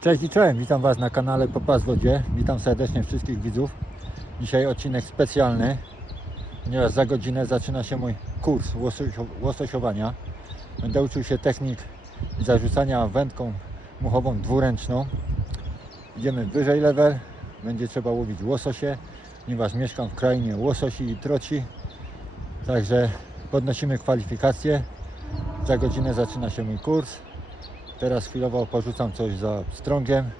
Cześć i czołem, witam Was na kanale Popas w wodzie. Witam serdecznie wszystkich widzów. Dzisiaj odcinek specjalny, ponieważ za godzinę zaczyna się mój kurs łososiowania. Będę uczył się technik zarzucania wędką muchową dwuręczną. Idziemy wyżej level, będzie trzeba łowić łososie, ponieważ mieszkam w krainie łososi i troci. Także podnosimy kwalifikacje. Za godzinę zaczyna się mój kurs. Teraz chwilowo porzucam coś za pstrągiem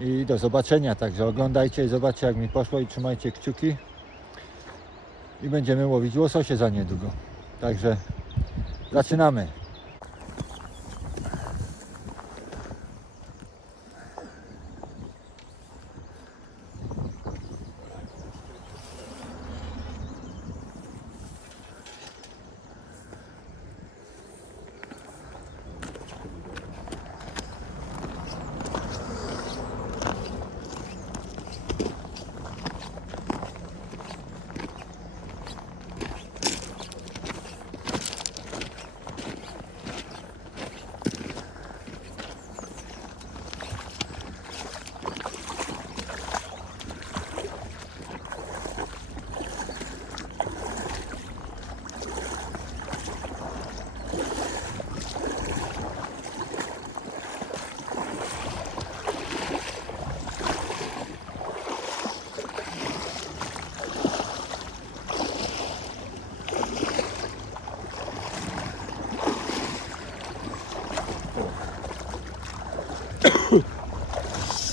i do zobaczenia. Także oglądajcie i zobaczcie, jak mi poszło, i trzymajcie kciuki i będziemy łowić łososie za niedługo. Także zaczynamy.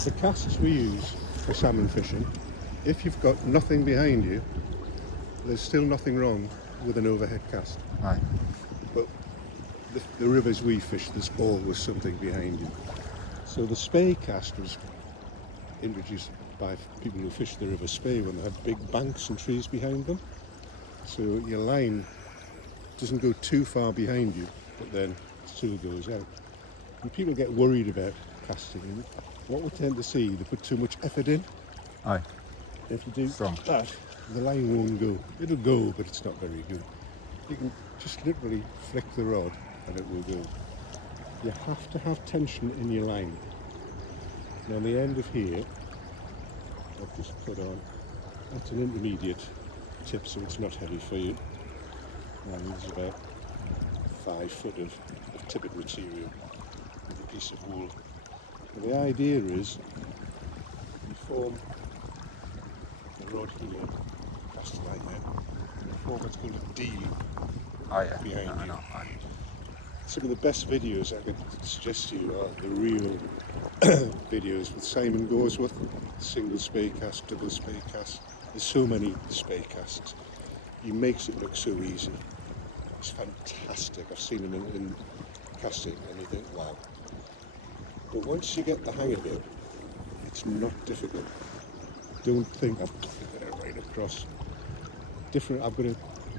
The casts we use for salmon fishing, if you've got nothing behind you, there's still nothing wrong with an overhead cast. Aye. But the rivers we fish, there's always something behind you. So the spey cast was introduced by people who fish the river Spey when they have big banks and trees behind them. So your line doesn't go too far behind you, but then still goes out. And people get worried about casting. And what we tend to see, they put too much effort in. Aye. If you do Strong. that, the line won't go. It'll go, but it's not very good. You can just literally flick the rod and it will go. You have to have tension in your line. And on the end of here, I've just put on, that's an intermediate tip, so it's not heavy for you. And there's about 5 foot of tippet material with a piece of wool. And the idea is you form the rod here, cast the line out, and you form what's called a D Aye. behind you. Aye. Some of the best videos I could suggest to you are the real videos with Simon Goresworth, single spey cast, double spey cast. There's so many spey casts. He makes it look so easy. It's fantastic. I've seen him in casting and you think, wow. But once you get the hang of it, it's not difficult. Don't think I've got to get it right across. Different. I've got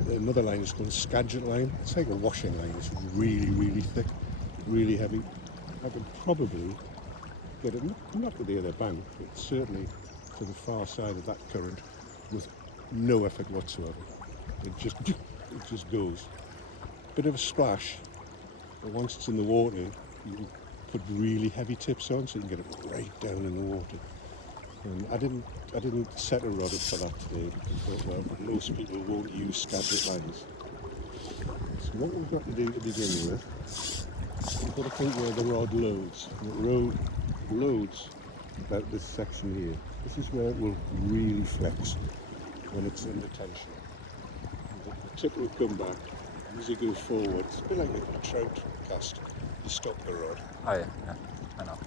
another line that's called a Skagit line. It's like a washing line. It's really, really thick, really heavy. I could probably get it not to the other bank, but certainly to the far side of that current with no effort whatsoever. It just goes. Bit of a splash, but once it's in the water, you can put really heavy tips on, so you can get it right down in the water. And I didn't set a rod up for that today because well, most people won't use Skagit lines. So what we've got to do to begin with, we've got to think where the rod loads. And it loads about this section here. This is where it will really flex when it's under tension. The tip will come back. As it goes forward, it's a bit like a trout cast. You stop the rod. Aye. Yeah. I know.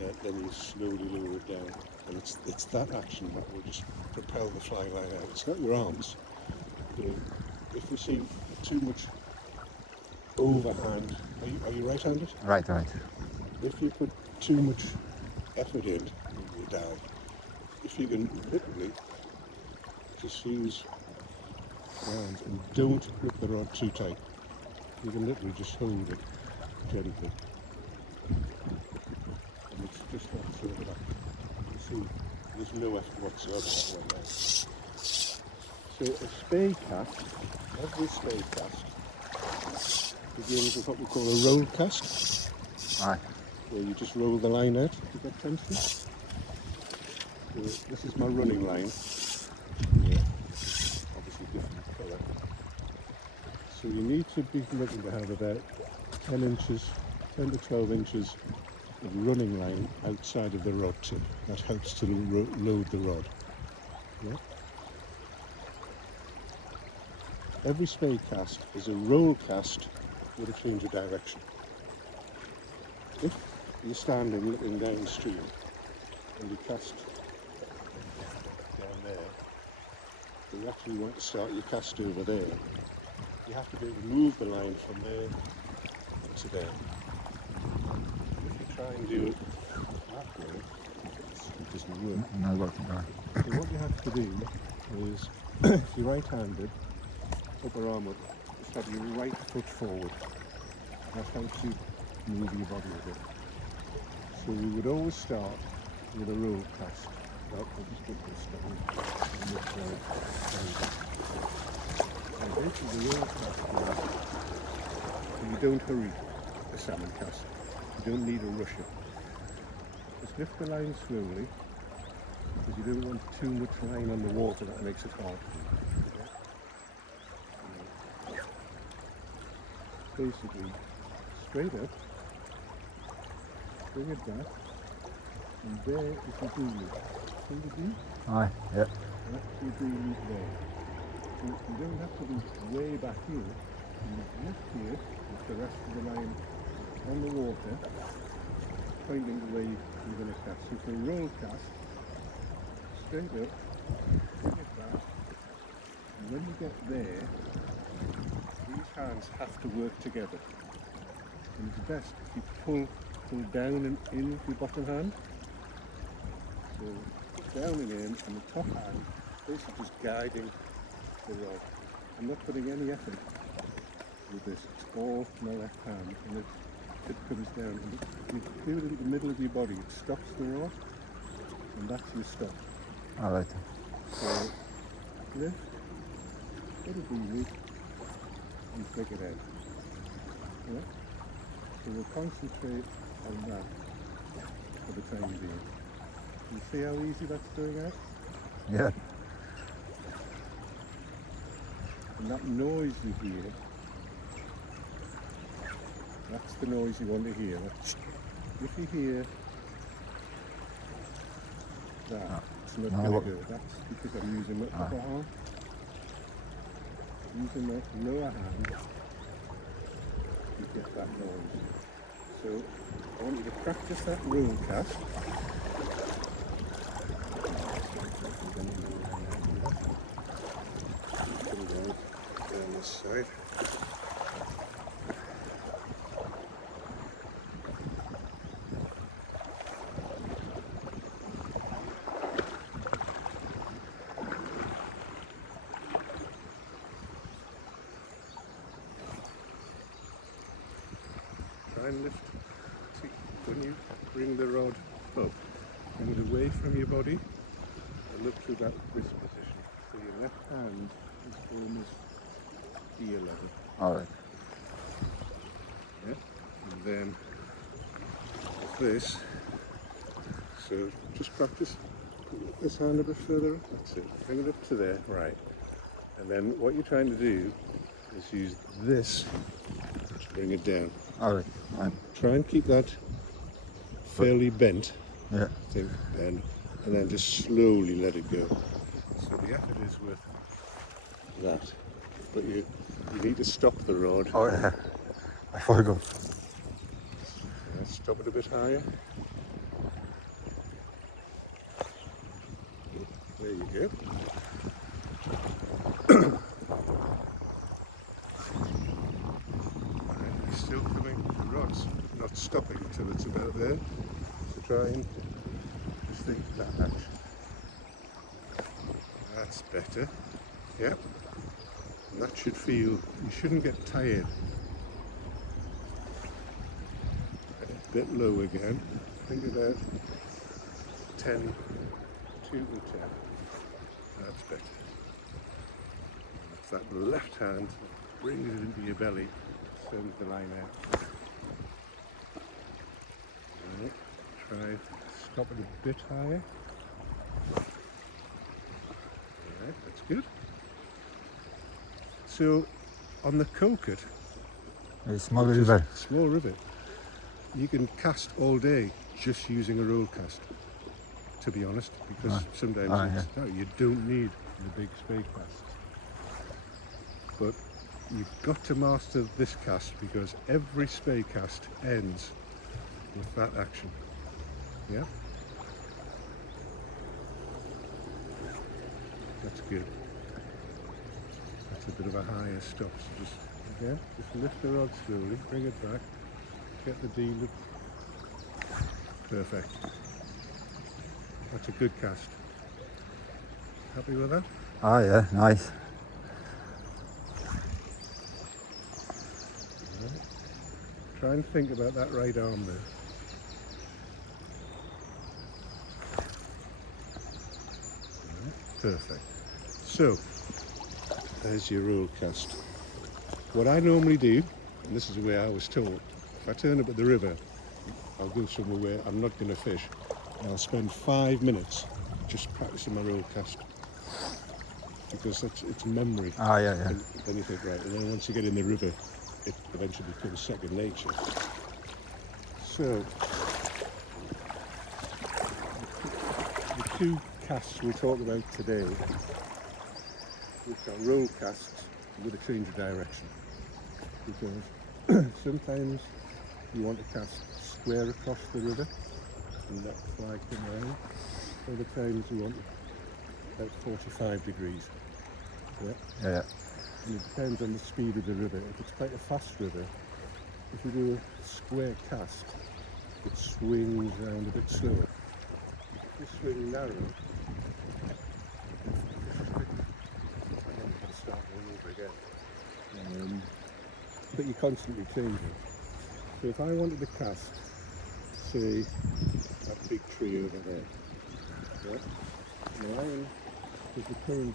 And then you slowly lower it down. And it's that action that will just propel the fly line out. It's not your arms. If we see too much overhand, are you right-handed? Right. If you put too much effort in, you're down. If you can literally just use hands and don't grip the rod too tight, you can literally just hold it gently. And it's just that sort of that. You see, there's no effort whatsoever that way there. So a spey cast, every spey cast begins with what we call a roll cast. Aye. where you just roll the line out to get tension. So this is my running line. Yeah, obviously different colour. So you need to be looking to have about 10 inches, 10 to 12 inches of running line outside of the rod tip. That helps to load the rod. Yeah. Every spey cast is a roll cast with a change of direction. If you're standing looking downstream and you cast down there, but you actually want to start your cast over there, you have to be able to move the line from there to there. If you try and do it that way, it doesn't work. No working. So what you have to do is, if you're right-handed, upper arm up, just have your right foot forward. That helps you move your body a bit. So we would always start with a roll cast. Well, we'll just get this down and this way. And basically the roll cast is, you don't hurry a salmon cast. You don't need to rush it. Just lift the line slowly, because you don't want too much line on the water, that makes it hard. Basically, straight up, bring it back, and there is the dooley. See the dooley? Aye, yeah. That's the dooley there. So you don't have to be way back here. You lift here with the rest of the line on the water, pointing the way you're going to cast. So for a roll cast, straight up, bring it back, and when you get there, these hands have to work together. And it's best if you pull down and in with your bottom hand. So down and in, and the top hand basically just guiding the rod. I'm not putting any effort with this. It's all my left hand, and it comes down. And if you do it in the middle of your body, it stops the rod, and that's your stop. All right. So lift, get it easy, and flick it out. Yeah? So we'll concentrate on that for the time being. You see how easy that's doing out? Yeah. And that noise you hear, that's the noise you want to hear. If you hear that, it's not going to go. That's because I'm using my upper arm. Using my lower hand, you get that noise. So I want you to practice that roll cast. Put it down this side. Try and lift. See, when you bring the rod up, bring it away from your body and look to this position. So your left hand is almost ear level. All right. Yeah? And then with this, so just practice. Put this hand a bit further up. That's it. Bring it up to there. Right. And then what you're trying to do is use this to bring it down. All right. Try and keep that fairly bent. Yeah. Think bend, and then just slowly let it go. So the effort is with that, but you need to stop the rod. Oh yeah. I forgot. Stop it a bit higher. There you go. Alright, still coming. The rod's not stopping until it's about there. So try and just think that action. That's better. Yep. And that should feel, you shouldn't get tired. A bit low again. Think about 10, 2 to 10. That's better. That's that left hand, brings it into your belly, sends the line out. Drop it a bit higher. Alright, that's good. So on the Coquet, A small river. small river, you can cast all day just using a roll cast, to be honest, because sometimes no, you don't need the big spey casts. But you've got to master this cast because every spey cast ends with that action. Yeah? That's good. That's a bit of a higher stop. So just lift the rod slowly, bring it back, get the D loop. Perfect. That's a good cast. Happy with that? Oh yeah, nice. Right. Try and think about that right arm there. Right. Perfect. So, there's your roll cast. What I normally do, and this is the way I was told, if I turn up at the river, I'll go somewhere where I'm not going to fish, and I'll spend 5 minutes just practicing my roll cast. Because it's memory. Oh yeah, yeah. And then you think, right, and then once you get in the river, it eventually becomes second nature. So, the two casts we'll talk about today, which are roll casts with a change of direction. Because sometimes you want to cast square across the river and let the fly come around. Other times you want about 45 degrees. Yeah. Yeah. And it depends on the speed of the river. If it's quite a fast river, if you do a square cast, it swings around a bit slower. If you swing narrow, and then you can start all over again. But you're constantly changing. So if I wanted to cast, say, that big tree over there, yeah, the line is the current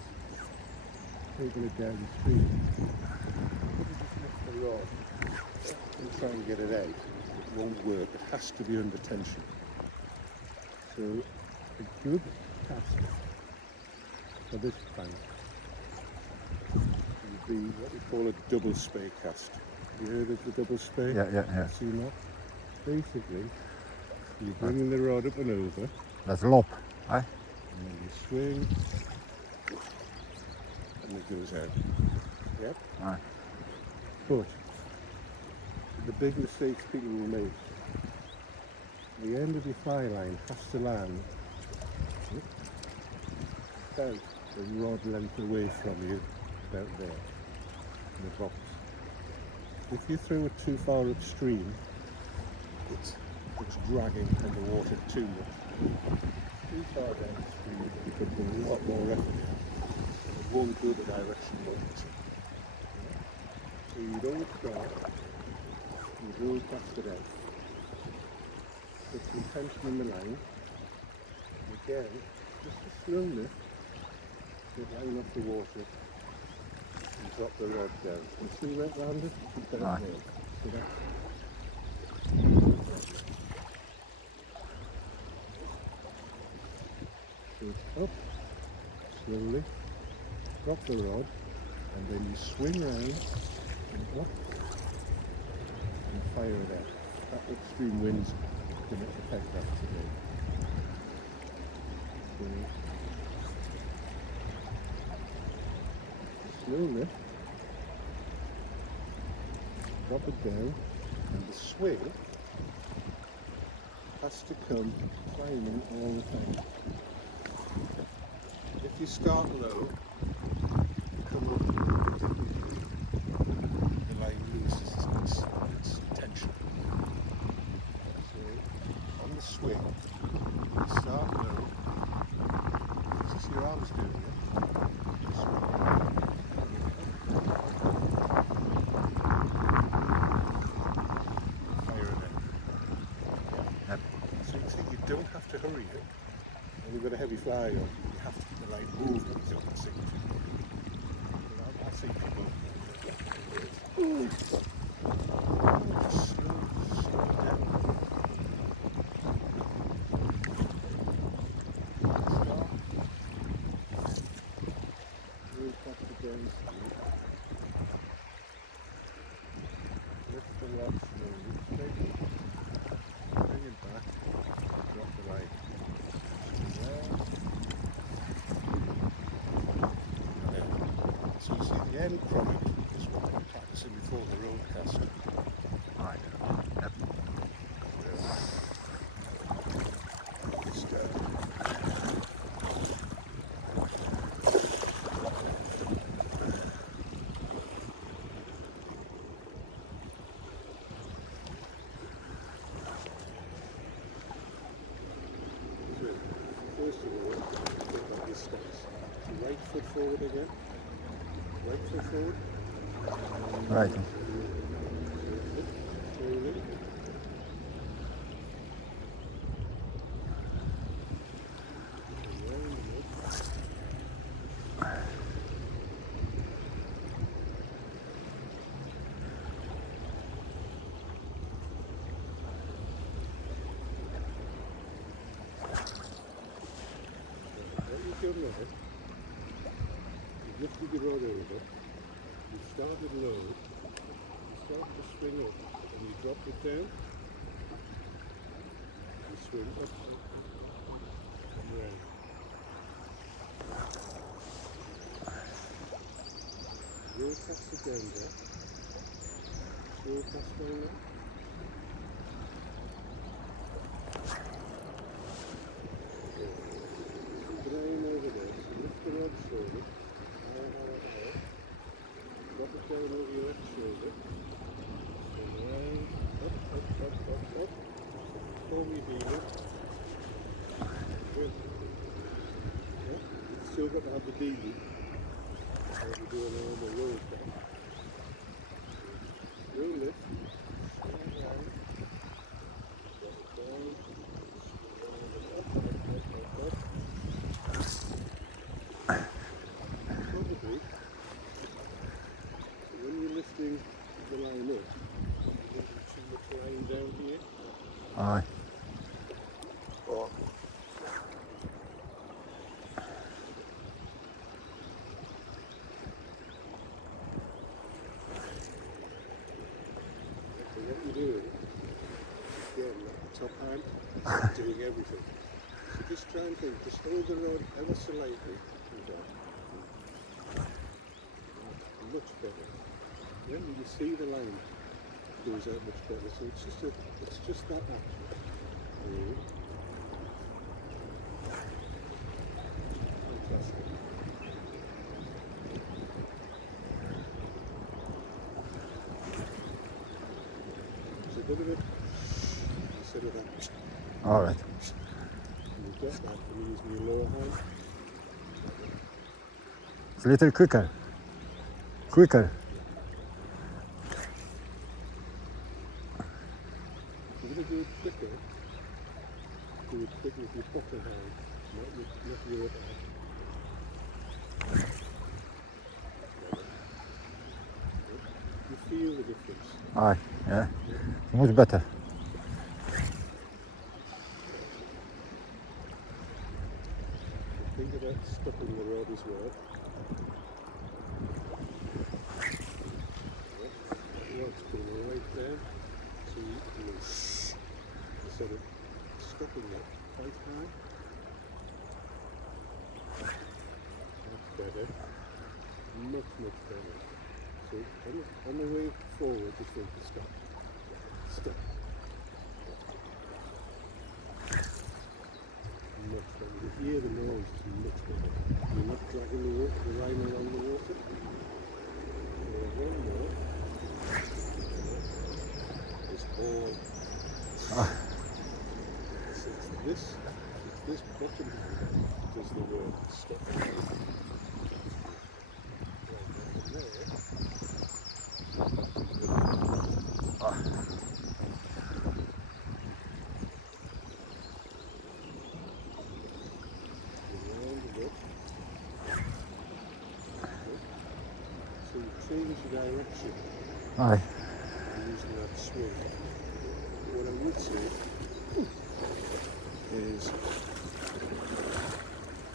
taking it down the stream. If you just lift the rod and try and get it out, it won't work. It has to be under tension. So a good cast for this plank would be what we call a double spey cast. You heard of the double spey? Yeah. Seen that? Basically, you're bringing the rod up and over, That's lop. Aye. and then you swing, and it goes out. Yep. Aye. But the big mistakes people will make, the end of your fly line has to land about the rod length away from you, about there, in the box. If you throw it too far upstream, it's dragging on the water too much. Too far downstream, it could put a lot more effort in. It won't go the direction you want it to. So you don't start, you don't cast it out. Put some tension in the line. Again, just a slow lift, get line off the water, and drop the rod down. And see where it landed? Keep that Aye. there. So that's so it's up, slowly, drop the rod, and then you swing round and up and fire it out. That upstream wind's going to affect that today. So, slow lift, drop it down, and the swing has to come climbing all the time. If you start low, come up, the line loses its tension. So on the swing, you start low, just your arms doing it. Swing. Fire it in. Yep. So you see, you don't have to hurry it. When you've got a heavy fly on, you have to keep the line moving so it can sink. I see people slow down. bend from it is what I'm practicing before the road casting. Right. Yep. Just, first of all, take out this stance. So right foot forward again. Right foot forward. Right. Slowly. Around and up. What you feel now, you've lifted the rod over, you've started low, you start to swing up, and you drop it down, you swing up and round. Roll past the down there, roll past down there. Line over there, so lift the rod shoulder, higher, drop it down over your left shoulder, and round, up, form your beaver. Good. Yeah? You've still got to have the beaver, as we do a normal roll back. Roll lift, swing round, drop it down, swing round, up. Probably, when you're lifting the line up, you want too much line down here. Aye. So what you're doing, again, that top hand, is doing everything. So just try and think, just hold the rod ever so lightly and down. Much better. Then you see the line goes out much better. So it's just that action. Really. Fantastic. There's a bit of it instead of that. All right. And you get that from using your lower hand. It's a little quicker. Quicker. If you're going to do it quicker, do it quick with your bottom hand, not your upper hand. You feel the difference. Aye. Yeah. Much better. Think about stopping the rod as well. The rod's coming right down, so you instead of stopping it quite high. That's better. Much better. So on the way forward, just think to stop. Stop. Much better. You hear the noise, it's much better. You're not dragging the line along the water. One more. It's all. So it's this bottom hand does the work. Stop. So you change the direction Aye. using that swing. What I would say is,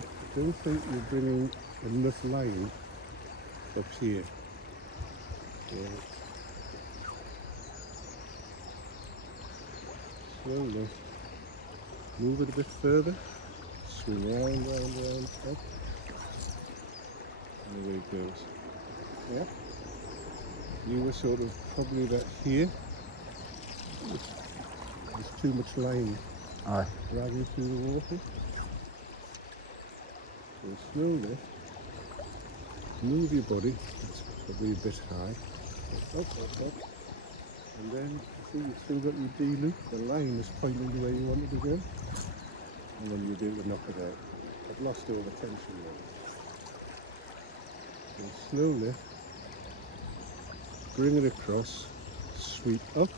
I don't think you're bringing enough line up here. Yeah. Slowly. Move it a bit further. Swing round, up. And away it goes. Yeah. You were sort of probably about here. There's too much line Aye. dragging through the water. So slowly move your body. It's probably a bit high. Up. And then see you've still got your D loop. The line is pointing the way you want it to go. And then you'll be able to knock it out. I've lost all the tension now. And slowly bring it across, sweep up.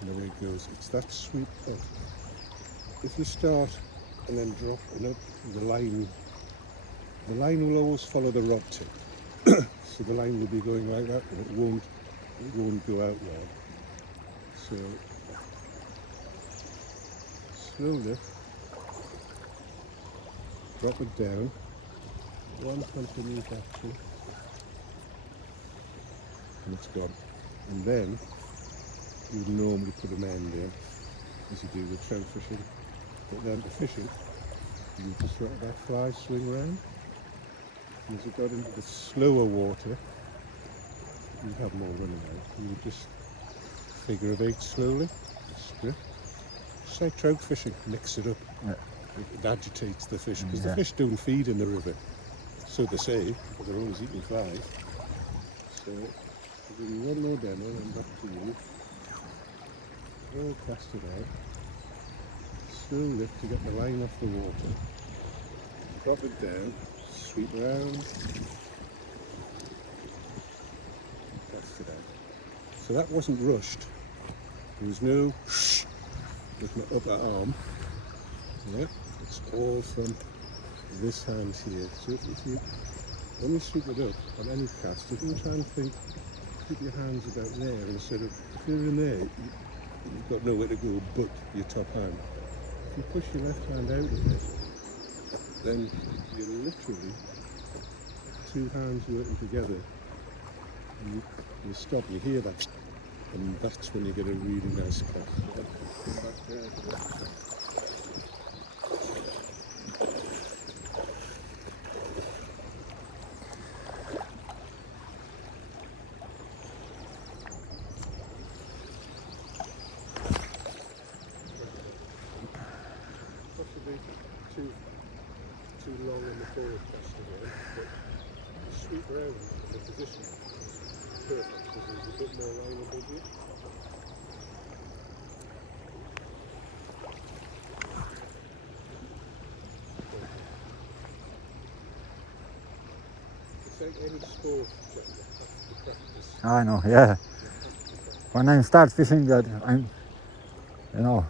And away it goes. It's that sweep up. If you start and then drop it up, the line will always follow the rod tip. So the line will be going like that, and it won't go out well. So slowly drop it down, one continuous action, and it's gone. And then you would normally put a end in, as you do with trout fishing. But then to fishing, you just let that fly swing round. And as you got into the slower water, you'd have more running out. You would just figure of 8 slowly, strip. Just like trout fishing, mix it up. Yeah. It agitates the fish, because Yeah. the fish don't feed in the river, so they say, but they're always eating flies. So I'll give you one more demo and back to you. All cast it out. Slow lift to get the line off the water. Drop it down, sweep round, cast it out. So that wasn't rushed. There was no shh with my upper arm. Yeah, it's all from this hand here. So if you, when you sweep it up on any cast, if you try and think, keep your hands about there instead of, if you're in there, you've got nowhere to go but your top hand. If you push your left hand out of it, then you're literally 2 hands working together. And you stop, you hear that, and that's when you get a really nice cast. Back there. Possibly too long in the forward casting line, but the sweep round in the position is perfect because there's a bit more line above you. It's like any sport, Jack, you have to practice. I know, yeah. When I start fishing, that I'm, you know,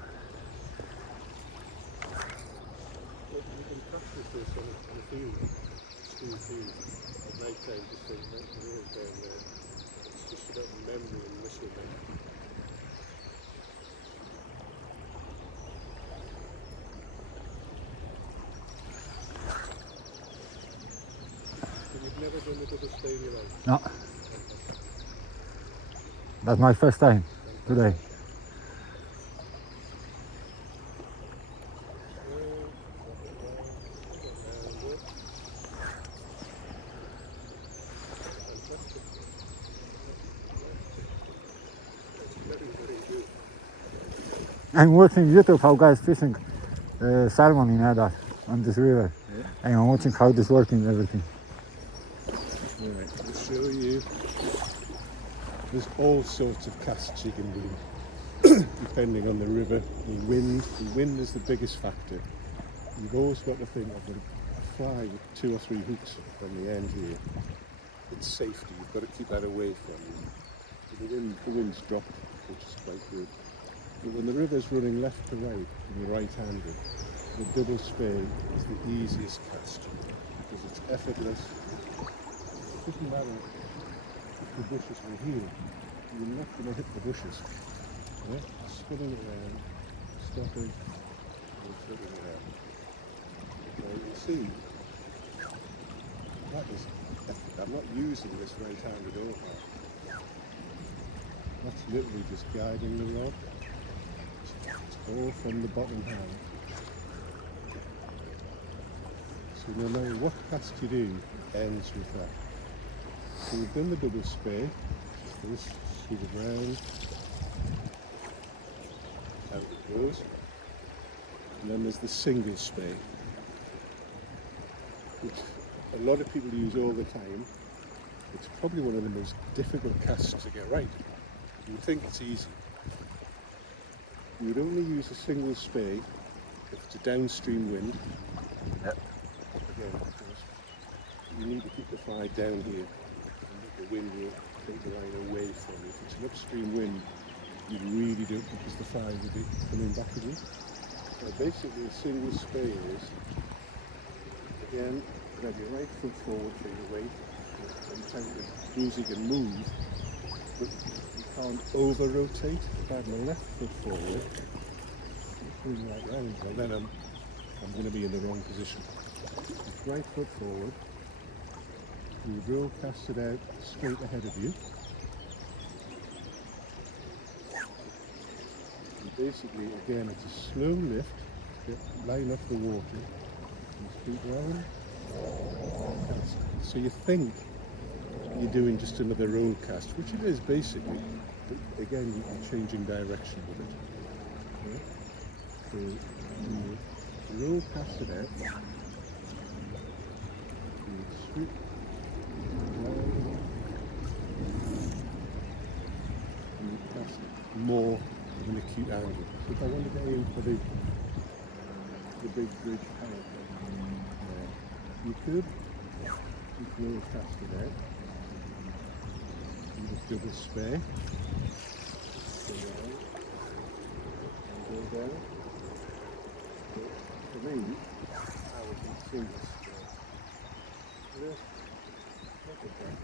Look, you can practice this on a field, school field, at night time, just so you make the wheels down there. It's just about memory and muscle memory. So you've never done a double spey in your life? no. That's my first time today. I'm watching YouTube how guys fishing salmon in Edda on this river. Yeah. And I'm watching how this working everything. Right, I'll show you. There's all sorts of casts you can do, depending on the river, the wind. The wind is the biggest factor. You've always got to think of a fly with 2 or 3 hooks on the end here. It's safety, you've got to keep that away from you. The wind's dropped, which is quite good. But when the river's running left to right, and you're right-handed, the double spey is the easiest cast, because it's effortless. It doesn't matter if the bushes are here, you're not going to hit the bushes. Yeah? Spinning it around, stopping, and flipping it around. Now you can see, that is effort. I'm not using this right-handed oar. That's literally just guiding the rod. It's all from the bottom hand. So So no matter what cast you do, ends with that. So we've done the double spey, this, sweep it round, out it goes. And then there's the single spey, which a lot of people use all the time. It's probably one of the most difficult casts to get right. You would think it's easy. You would only use a single spey if it's a downstream wind. Yep. Again, of course, you need to keep the fly down here, and the wind will take the line away from you. If it's an upstream wind, you really don't, because the fly will be coming back at you. So basically, a single spey is, again, grab your right foot forward for your weight. Sometimes the music can move, but you can't over-rotate. If I have my left foot forward, swing right round, well then I'm going to be in the wrong position. Right foot forward, you roll cast it out straight ahead of you. And basically, again, it's a slow lift, line off the water, and straight round, cast. So you think you're doing just another roll cast, which it is basically, but again, you're changing direction with it. Okay? So you roll cast it out, you sweep round, and you cast more of an acute angle. So if I wanted to aim for the big bridge power thing, you could. You can roll cast it out. You just double spey. Go down. And go down. But for me, I would do single spey. Just look at that.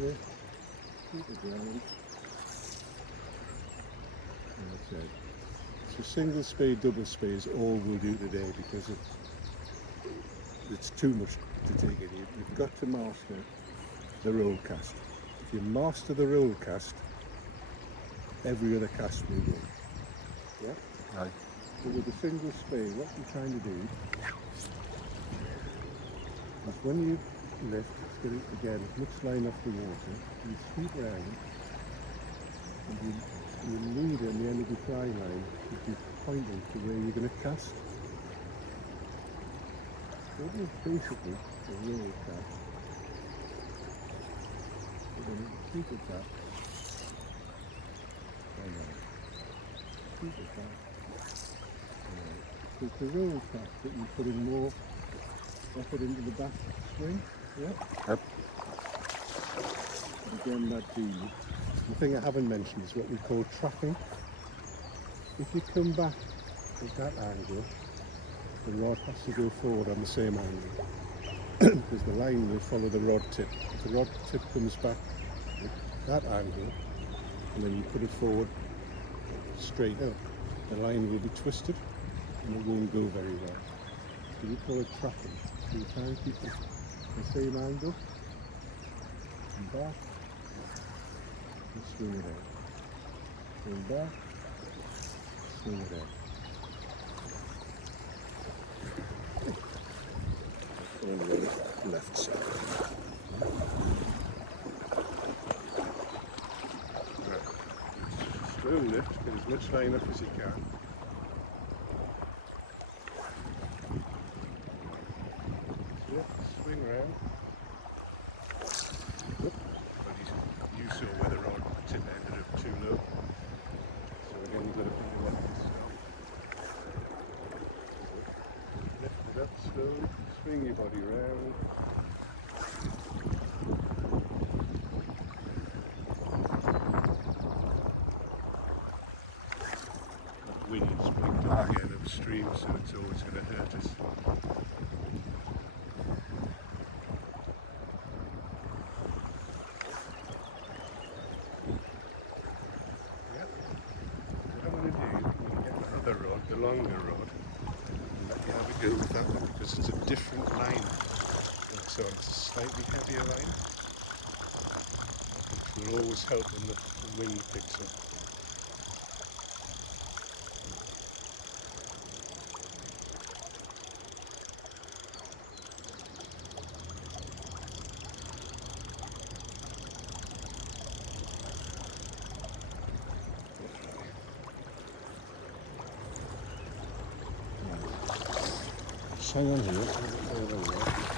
Yeah. Keep it down. And that's it. So single spey, double spey is all we'll do today because it's too much to take it. You've got to master the roll cast. If you master the roll cast, every other cast will go. Yeah? Right. So with the single spey, what you're trying to do is when you lift, it's going to, again, as much line off the water, you sweep round and your leader on the end of the fly line should be pointing to where you're going to cast. So it is basically a roll cast. You're going to keep it back. Keep it back. So it's a roll cast, but you're putting more effort into the back swing. Yeah? Yep. And again, that deal. The thing I haven't mentioned is what we call tracking. If you come back at that angle, the rod has to go forward on the same angle because the line will follow the rod tip. If the rod tip comes back at that angle and then you put it forward straight up, the line will be twisted and it won't go very well. So we call it tracking. So you try and keep the same angle and back. And swing it out. Swing back, swing it out. On the left side. Right. Slow lift, get as much line up as you can. Swing round. You saw where the rod tip ended up too low. So again, you've got to put your rod lift it up slowly, swing your body round. That wind's picked up again upstream, so it's always going to hurt us. The longer rod, and let you have a go with that one because it's a different line. And so it's a slightly heavier line, which will always help when the wind picks up. hang on here.